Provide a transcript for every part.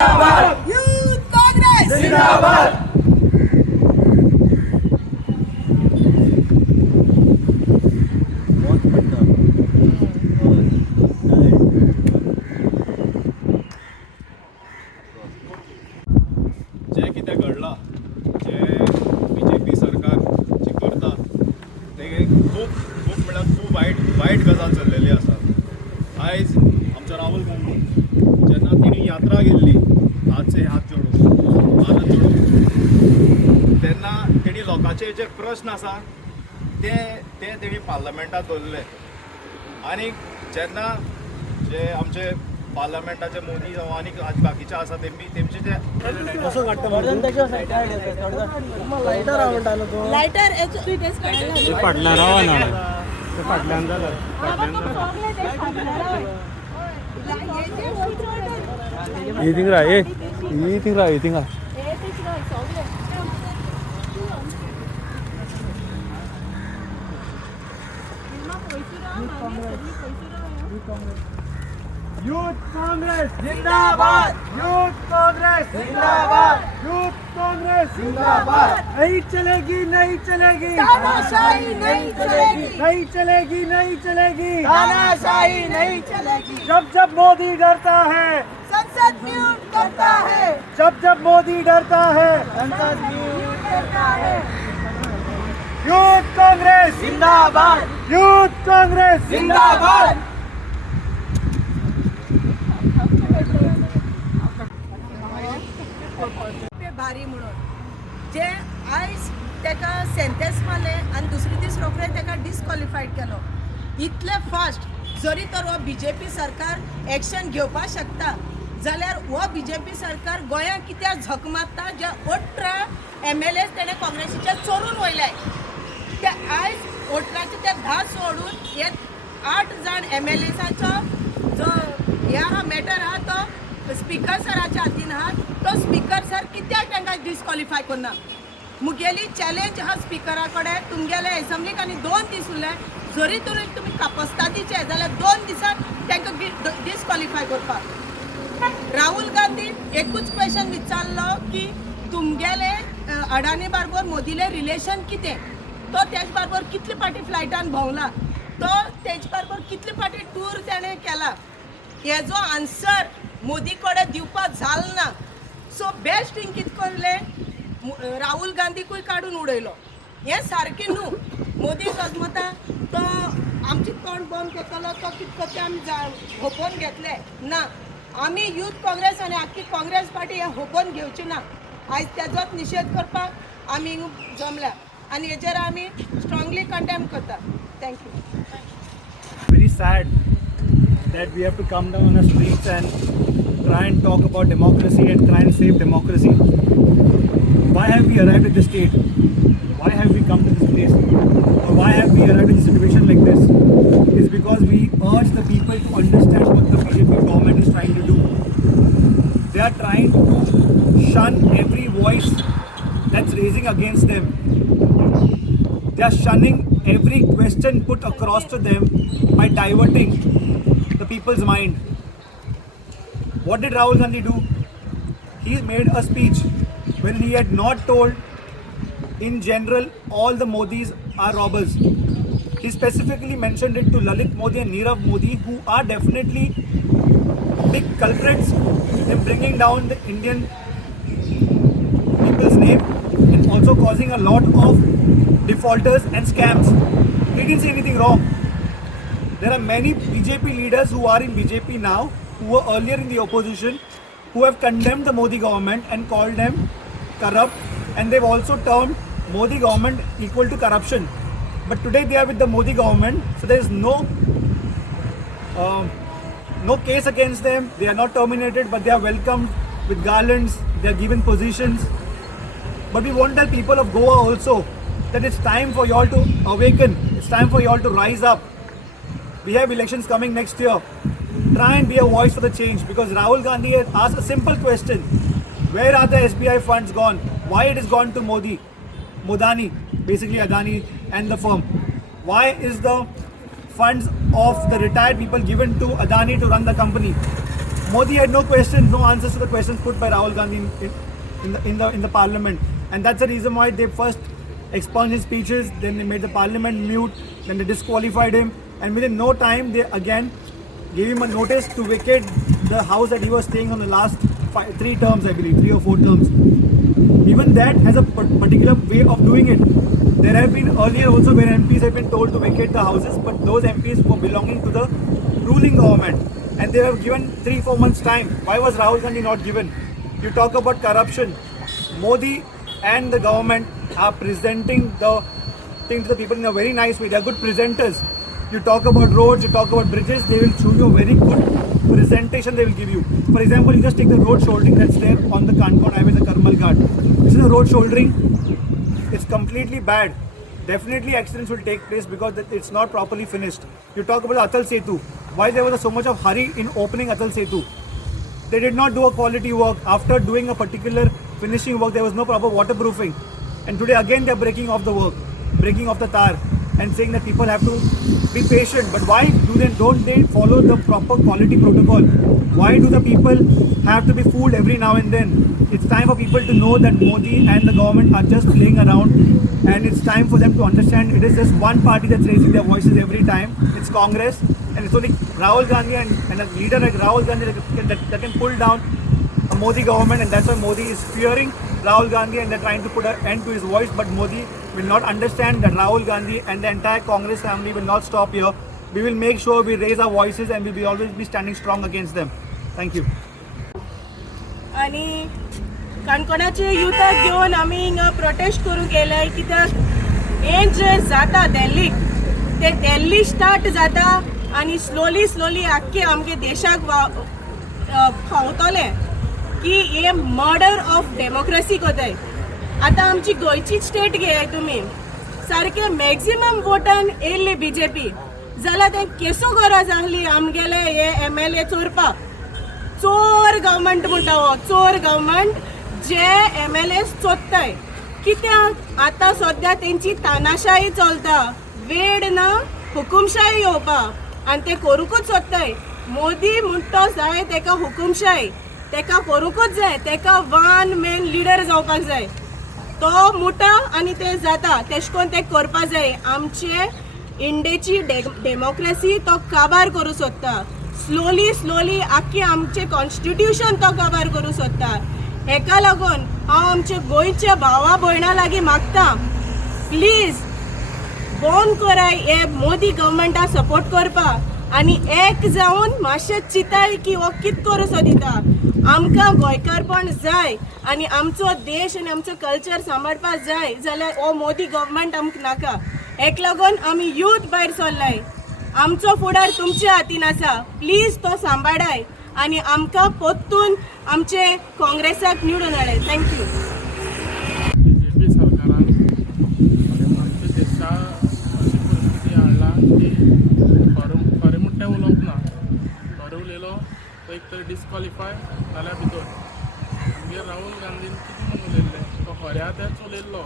Youth Congress जिंदाबाद. जे कितें घडलां जे BJP सरकार जी करता ते खूब म्हळ्यार खूब वायट गजाल चल्लेली आसा. आयज आमचो राहुल गांधी जेन्ना तिणी यात्रा गेल्ली हात से हात जोडून भारत जोडून तेन्ना तेणी लोकांचे जे प्रश्न आसा ते तेणी पार्लमेंटात दवरले. आनी जेन्ना जे आमचे पार्लमेंटाचे मोदी जावं आनी बाकीचे आसा तेमचे जे लायटर फाटल्यान रावा ना ते फाटल्यान जाल्यार ही थिंगा ही थिंगा यूथ कांग्रेस जिंदाबाद. यूथ कांग्रेस जिंदाबाद. यूथ कांग्रेस जिंदाबाद. नहीं चलेगी नहीं चलेगी तानाशाही नहीं चलेगी नहीं चलेगी नहीं चलेगी तानाशाही नहीं चलेगी. जब जब मोदी डरता है संसद म्यूट करता है जब जब मोदी डरता है संसद म्यूट करता है. यूथ कांग्रेस जिंदाबाद यूथ कांग्रेस जिंदाबाद. भारी म्हणून जे आयज तेका सेंटेन्स मारले आनी दुसरे दीस रोखडें तेका डिस्क्वॉलिफायड केलो. इतले फास्ट जरी तर हो BJP सरकार एक्शन घेवपाक शकता जाल्यार हो BJP सरकार गोंयांत कित्याक झक मारता जे 18 MLAs तेणें काँग्रेसीचे चोरून वयल्याय ते आयज 18चे ते 10 सोडून हे 8 जाण MLAसाचो जो हे आहा मॅटर आहा तो स्पीकर सराच्या हातीन आहा. तो स्पीकर सर कित्याक तांकां डिस्क्वॉलिफाय करना. मुगेली चॅलेंज आहा स्पीकरा कडेन तुमगेले एसेंब्लीक आनी 2 दीस उरले जरी तर तुमी कापस्ता दिचे जाल्यार 2 दिसांत तांकां डिस्क्वॉलिफाय करपाक. राहुल गांधी एकूच क्वेश्चन विचारलो की तुमगेले अडानी बरोबर मोदीले रिलेशन कितें. तो तेज बरोबर कितले फाटी फ्लायटान भोंवला तो तेज बरोबर कितले फाटी टूर तेणें केला हेजो आन्सर मोदी कडेन दिवपाक जाल ना. सो बेस्ट थिंग कितें करलें राहुल गांधीकूय काडून उडयलो. हें सारकें न्हू. मोदी गजमता तो आमची तोंड बंद करतलो तो कितको ते आमी होपोवन घेतले ना. आमी यूथ काँग्रेस आनी आख्खी काँग्रेस पार्टी हें होपोवन घेवची ना. आयज तेजोच निशेध करपाक आमी जमल्या आनी हेजेर आमी स्ट्रॉंगली कंडेम करता. Thank you. Very sad that we have to come down on the streets and try and talk about democracy and try and save democracy. Why have we arrived at this state? Why have we come to this place? Or why have we arrived in a situation like this? It's because we urge the people to understand what the BJP government is trying to do. They are trying to shun every voice that's raising against them. They are shunning every question put across to them by diverting the people's mind. What did Rahul Gandhi do? He made a speech when he had not told in general all the Modis are robbers. He specifically mentioned it to Lalit Modi and Nirav Modi, who are definitely big culprits in bringing down the Indian people's name and also causing a lot of defaulters and scams. He didn't say anything wrong. There are many BJP leaders who are in BJP now, who were earlier in the opposition, who have condemned the Modi government and called them corrupt, and they've also termed Modi government equal to corruption. But today they are with the Modi government, so there is no case against them. They are not terminated, but they are welcomed with garlands. They are given positions. But we want to tell people of Goa also that it's time for y'all to awaken. It's time for y'all to rise up. We have elections coming next year. Try and be a voice for the change, because Rahul Gandhi has asked a simple question. Where are the SBI funds gone? Why it is gone to Modani, basically Adani and the firm? Why is the funds of the retired people given to Adani to run the company? Modi had no questions, no answers to the questions put by Rahul Gandhi in the parliament, and that's the reason why they first expunged his speeches, then they made the parliament mute, then they disqualified him, and within no time they again gave him a notice to vacate the house that he was staying on the last 3 terms, I believe, 3 or 4 terms. Even that has a particular way of doing it. There have been earlier also where MPs have been told to vacate the houses, but those MPs were belonging to the ruling government, and they have given 3-4 months time. Why was Rahul Gandhi not given? You talk about corruption. Modi and the government are presenting the thing to the people in a very nice way. They are good presenters. You talk about roads, you talk about bridges, they will show you a very good presentation they will give you. For example, you just take the road shouldering that's there on the Kankod Highway, the Karmal Ghat. This is a road shouldering. It's completely bad. Definitely accidents will take place because it's not properly finished. You talk about Atal Setu. Why there was so much of hurry in opening Atal Setu? They did not do a quality work. After doing a particular finishing work, there was no proper waterproofing. And today again they are breaking off the work, breaking off the tar, and saying that people have to be patient. But why don't they follow the proper quality protocol? Why do the people have to be fooled every now and then? It's time for people to know that Modi and the government are just playing around, and it's time for them to understand it is just one party that's raising their voices every time. It's Congress, and it's only Rahul Gandhi and a leader like Rahul Gandhi that can pull down a Modi government, and that's why Modi is fearing Rahul Gandhi and they're trying to put an end to his voice. But Modi will not understand that Rahul Gandhi and the entire Congress family will not stop here. We will make sure we raise our voices and we will always be standing strong against them. Thank you. आणि काणकोणाचे युथाक घेवन आमी हिंगा prostate करूंक केल्याय कित्याक हें जे जाता दिल्लीक ते दिल्ली स्टार्ट जाता आनी स्लोली आख्खे आमगे देशाक फावतले की हे मर्डर ऑफ डेमोक्रेसी कोताय. आतां आमची गोंयची स्टेट घेयाय तुमी, सारके मॅक्झिमम वोटान येयल्ली बीजेपी, जाल्यार तें केसो गरज आहली आमगेले हे MLA चोरपाक. चोर गव्हर्मेंट म्हणटा हो, चोर गव्हर्मेंट जे MLA चोरताय. कित्याक आतां सद्या तेंची तानाशाही चलता, वेड ना हुकुमशाही येवपाक, आनी ते करूंकूच सोदताय. मोदी म्हणटा जाय तेका हुकुमशाही, तेका करूंकूच जाय, तेका वन मॅन लिडर जावपाक जाय. तो मुटा आनी ते जाता तेश कोन ते करपा जाय. आमचे इंडियेची डेमोक्रेसी तो काबार करूं सोदता. स्लोली आख्खे आमचे कॉन्स्टिट्यूशन तो काबार करूं सोदता. हेका लागून हांव आमचे गोंयच्या भावा भयणां लागीं मागता, प्लीज बंद कराय हे मोदी गव्हर्मेंटा सपोर्ट करपाक आनी एक जावन मातशें चिताय की हो कित करूं सोदिता. आमकां गोंयकारपण जाय आनी आमचो देश आनी आमचो कल्चर सांबाळपाक जाय जाल्यार हो मोदी गव्हर्मेंट आमकां नाका. हेक लागून आमी यूथ भायर सरलाय. आमचो फुडार तुमच्या हातीन आसा, प्लीज तो सांबाळाय आनी आमकां परतून आमचे काँग्रेसाक निवडून हाडय. थँक्यू. बीजेपी सरकारान आमच्या देशा अशी परिस्थिती हाडला की खरें म्हणटा उलोवप ना. खरें उलयलो तो एक तर डिस्क्वॉलिफाय नाल्यार भितर. आमगे राहुल गांधीन कितें म्हणून उलयल्लें, तो खऱ्या तेच उलयल्लो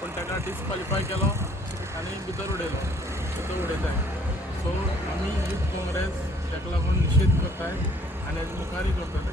पूण ताका डिस्क्वॉलिफाय केलो आनी भितर उडयलो. भितर उडयताय. सो आमी यूथ काँग्रेस ताका लागून निशेध करताय आनी हेजे मुखारय करतले.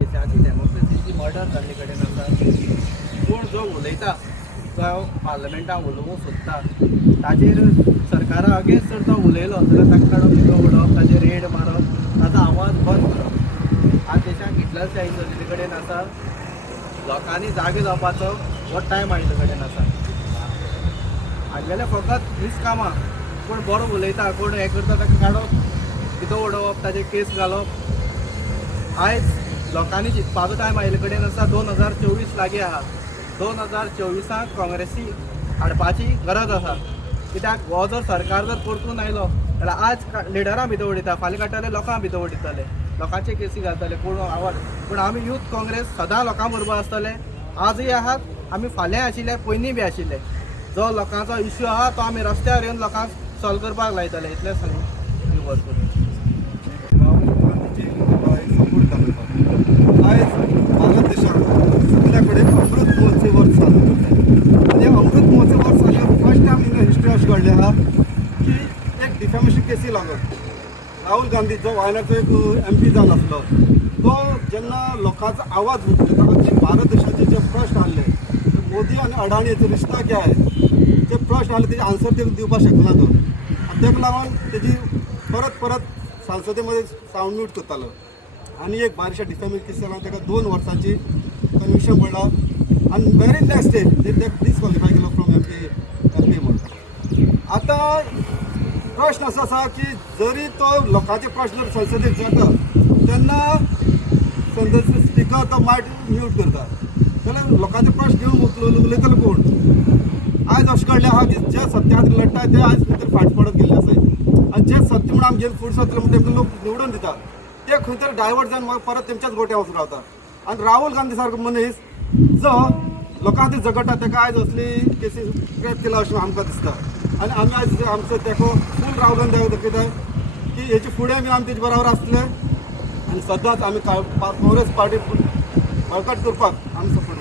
देशाची डेमोक्रेसीची मर्डर जाल्ले कडेन आसा. कोण जो उलयता तो पार्लमेंटान उलोवंक सोदता, ताजेर सरकारा अगेन्स्ट जर तो उलयलो जाल्यार ताका काडून भितर उडोवप, ताजेर रेड मारप, ताचो आवाज बंद करप. आज देशाक हिटलरशाही चलिल्ले कडेन आसा. लोकांनी जागे जावपाचो हो टायम आयिल्ले कडेन आसा. आयलेले फकत हीच कामां. कोण बरो उलयता, कोण हें करता ताका काडप, भितर उडोवप, ताजेर केस घालप. आयज लोकांनी चिंतपाचो टायम आयिल्ले कडेन आसा. 2024 लागीं आहा. 2024 काँग्रेसी हाडपाची गरज आसा. कित्याक हो जर सरकार जर परतून आयलो जाल्यार आज लिडरां भितर उडयता, फाल्यां काडटले लोकां भितर उडयतले, लोकांचे केसी घालतले, कोण आवाज. पूण आमी यूथ काँग्रेस सदां लोकां बरोबर आसतले. आजय आहात, आमी फाल्यां आशिल्ले, पयलीं बी आशिल्ले. जो लोकांचो इश्यू आहा तो आमी रस्त्यार येवन लोकांक सॉल्व करपाक लायतले. इतलेंच सांगून वर्स आयज भारत देशात सगळ्या कडेन अमृत महोत्सव वर्स साजरो करतात. आनी अमृत महोत्सव वर्स फर्स्ट टायम इन हिस्ट्री अशें घडलें आहा की एक डिफॅमेशन केसी लागून राहुल गांधी जो वायनाचो एक MP जावन आसलो तो जेन्ना लोकांचो आवाज उठलो अख्खे भारत देशाचे जे प्रश्न आहले मोदी आनी अडाणीचो रिश्ता क्या है जे प्रश्न आहले तेजे आन्सर ते दिवपाक शकना तो आनी तेका लागून तेजी परत संसदेमध्ये सावंड म्यूट करतालो आनी एक बारीकशा डिफेमेशन केस जावन तेका 2 वर्सांची कन्विक्शन पडला आनी वेरी नेक्स्ट डे ते डिस्क्वॉलिफाय केलो फ्रॉम MP म्हणून. आतां प्रश्न असो आसा की जरी तो लोकांचे प्रश्न जर संसदेक जाता तेन्ना संसद स्पिकर तो मायट म्यूट करता जाल्यार लोकांचे प्रश्न घेवन उलयतलो कोण. आयज अशें कळ्ळें आहा की जे सत्या खातीर लढटाय ते आयज भितर फाट पडत गेल्ले आसाय आनी जे सत्य म्हणून आमी घेवन फुडें सरतले म्हणून तेमकां लोक निवडून दिता ते खंय तरी डायवर्ट जावन मागीर परत तेमच्याच गोट्या वचून रावता. आनी राहुल गांधी सारको मनीस जो लोकां खातीर झगडटा ताका आयज असली केसीस क्रेप केला अशें आमकां दिसता आनी आमी आयज आमचो तेको फूल राहुल गांधी दाखयताय की हेचे फुडें आमी तेजे बरोबर आसतले आनी सदांच आमी काँग्रेस पार्टी बळकट करपाक आमचो फुडें